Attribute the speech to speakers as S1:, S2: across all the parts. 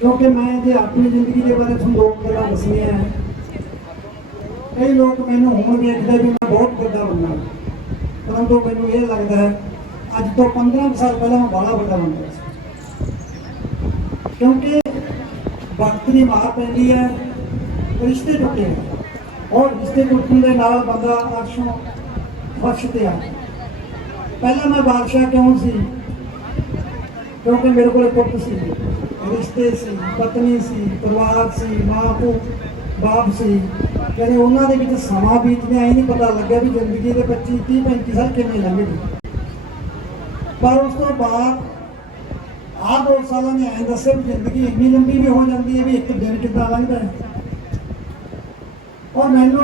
S1: ਕਿਉਂਕਿ ਮੈਂ ਇਹਦੇ ਆਪਣੀ ਜ਼ਿੰਦਗੀ ਦੇ ਬਾਰੇ ਤੁਹਾਨੂੰ ਲੋਕ ਗੱਲਾਂ ਦੱਸਣੀਆਂ ਹੈ। ਕਈ ਲੋਕ ਮੈਨੂੰ ਹੁਣ ਵੇਖਦੇ ਵੀ ਮੈਂ ਬਹੁਤ ਵੱਡਾ ਬੰਦਾ ਪਰੰਤੂ ਮੈਨੂੰ ਇਹ ਲੱਗਦਾ ਹੈ, ਅੱਜ ਤੋਂ 15 ਕੁ ਸਾਲ ਪਹਿਲਾਂ ਮੈਂ ਬੜਾ ਵੱਡਾ ਬੰਦਾ ਸੀ। ਕਿਉਂਕਿ ਵਕਤ ਦੀ ਮਾਰ ਪੈਂਦੀ ਹੈ, ਰਿਸ਼ਤੇ ਟੁੱਟੇ ਔਰ ਰਿਸ਼ਤੇ ਟੁੱਟਣ ਦੇ ਨਾਲ ਬੰਦਾ ਅਰਸ਼ੋਂ ਫਰਸ਼ ਤੇ ਆ ਪਹਿਲਾਂ ਮੈਂ ਬਾਦਸ਼ਾਹ ਕਿਉਂ ਸੀ? ਕਿਉਂਕਿ ਮੇਰੇ ਕੋਲ ਪੁੱਤ ਸੀ। ਰਿਸ਼ਤੇ ਸੀ, ਪਤਨੀ ਸੀ, ਪਰਿਵਾਰ ਸੀ ਮਾਂ ਬਾਪ ਸੀ। ਕਹਿੰਦੇ ਉਹਨਾਂ ਦੇ ਵਿੱਚ ਸਮਾਂ ਬੀਤਦਿਆਂ ਹੀ ਨਹੀਂ ਪਤਾ ਲੱਗਿਆ ਵੀ ਜ਼ਿੰਦਗੀ ਦੇ 25 30 35 ਸਾਲ ਕਿਵੇਂ ਲੰਘ ਗਏ ਪਰ ਉਸ ਤੋਂ ਬਾਅਦ ਆਹ ਦੋ ਸਾਲਾਂ ਨੇ ਐਂ ਦੱਸਿਆ ਵੀ ਜ਼ਿੰਦਗੀ ਇੰਨੀ ਲੰਬੀ ਵੀ ਹੋ ਜਾਂਦੀ ਹੈ ਵੀ ਇੱਕ ਦਿਨ ਕਿੱਦਾਂ ਲੰਘਦਾ ਹੈ। ਔਰ ਮੈਨੂੰ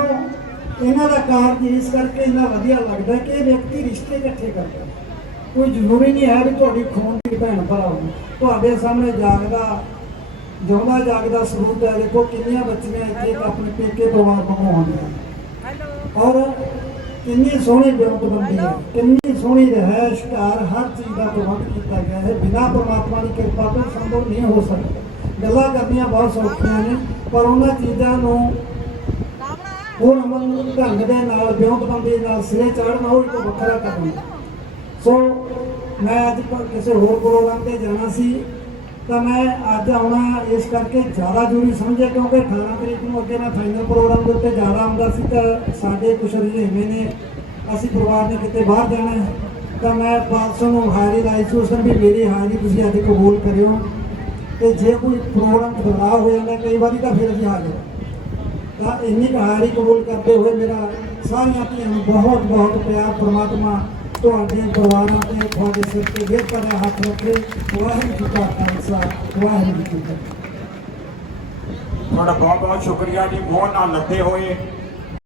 S1: ਇਹਨਾਂ ਦਾ ਕਾਰਜ ਇਸ ਕਰਕੇ ਇੰਨਾ ਵਧੀਆ ਲੱਗਦਾ ਕਿ ਇਹ ਵਿਅਕਤੀ ਰਿਸ਼ਤੇ ਇਕੱਠੇ ਕਰਦਾ ਕੋਈ ਜ਼ਰੂਰੀ ਨਹੀਂ ਹੈ ਵੀ ਤੁਹਾਡੀ ਖੂਨ ਦੀ ਭੈਣ ਭਰਾ ਹੋਵੇ। ਤੁਹਾਡੇ ਸਾਹਮਣੇ ਜਾਗਦਾ ਜਿਉਂਦਾ ਜਾਗਦਾ ਸਰੂਪ ਹੈ ਦੇਖੋ ਕਿੰਨੀਆਂ ਬੱਚੀਆਂ ਇੱਥੇ ਆਪਣੇ ਪੇਕੇ ਪਰਿਵਾਰ ਨੂੰ। ਆਉਂਦੀਆਂ ਔਰ ਕਿੰਨੀ ਸੋਹਣੀ ਬਿਰਤ ਬੰਦੀ ਹੈ ਕਿੰਨੀ ਸੋਹਣੀ ਰਹਿਸ਼ ਘਰ ਹਰ ਚੀਜ਼ ਦਾ ਪ੍ਰਬੰਧ ਕੀਤਾ ਗਿਆ ਹੈ। ਬਿਨਾਂ ਪਰਮਾਤਮਾ ਦੀ ਕਿਰਪਾ ਤੋਂ ਸੰਭਵ ਨਹੀਂ ਹੋ ਸਕਦਾ। ਗੱਲਾਂ ਕਰਨੀਆਂ ਬਹੁਤ ਸੌਖੀਆਂ ਨੇ ਪਰ ਉਹਨਾਂ ਚੀਜ਼ਾਂ ਨੂੰ ਹੋਰ ਅਮਲ ਨੂੰ ਢੰਗ ਦੇ ਨਾਲ ਬਿਉਂਤ ਬੰਦੇ ਨਾਲ ਸਿਰੇ ਚੜ੍ਹਨਾ ਉਹ ਇੱਕ ਵੱਖਰਾ ਕੰਮ ਹੈ। ਸੋ ਮੈਂ ਅੱਜ ਕਿਸੇ ਹੋਰ ਪ੍ਰੋਗਰਾਮ ਤੇ ਜਾਣਾ ਸੀ, ਤਾਂ ਮੈਂ ਅੱਜ ਆਉਣਾ ਇਸ ਕਰਕੇ ਜ਼ਿਆਦਾ ਜ਼ਰੂਰੀ ਸਮਝਿਆ ਕਿਉਂਕਿ 18 ਤਰੀਕ ਨੂੰ ਅੱਗੇ ਮੈਂ ਫਾਈਨਲ ਪ੍ਰੋਗਰਾਮ ਦੇ ਉੱਤੇ ਜਾਣਾ ਹੁੰਦਾ ਸੀ, ਤਾਂ ਸਾਡੇ ਕੁਛ ਰੁਝੇਵੇਂ ਨੇ, ਅਸੀਂ ਪਰਿਵਾਰ ਨੇ ਕਿਤੇ ਬਾਹਰ ਜਾਣਾ ਹੈ, ਤਾਂ ਮੈਂ ਪਾਲਸੋਂ ਨੂੰ ਹਾਜ਼ਰੀ ਲਾਈ ਸੀ ਉਸ ਦਿਨ ਵੀ ਮੇਰੀ ਹਾਜ਼ਰੀ ਤੁਸੀਂ ਅੱਜ ਕਬੂਲ ਕਰਿਓ। ਤੇ ਜੇ ਕੋਈ ਪ੍ਰੋਗਰਾਮ ਬਦਲਾਅ ਹੋ ਜਾਂਦਾ, ਕਈ ਵਾਰੀ ਤਾਂ ਫਿਰ ਅਸੀਂ ਹਾਜ਼ਰ ਤਾਂ ਇੰਨੀ ਕੁ ਕਬੂਲ ਕਰਦੇ ਹੋਏ ਮੇਰਾ ਸਾਰੀਆਂ ਧੀਆਂ ਨੂੰ ਬਹੁਤ ਬਹੁਤ ਪਿਆਰ ਪ੍ਰਮਾਤਮਾ ਤੁਹਾਡੇ ਪਰਿਵਾਰਾਂ ਤੇ, ਤੁਹਾਡੇ ਸਿਰ ਤੇ ਗਿਰ ਹੱਥ ਰੱਖੇ। ਵਾਹਿਗੁਰੂ ਜੀ ਕਾ ਖਾਲਸਾ, ਵਾਹਿਗੁਰੂ ਜੀ ਕੀ ਫਤਿਹ।
S2: ਤੁਹਾਡਾ ਬਹੁਤ ਬਹੁਤ ਸ਼ੁਕਰੀਆ ਜੀ। ਮੋਹ ਨਾਲ ਲੱਦੇ ਹੋਏ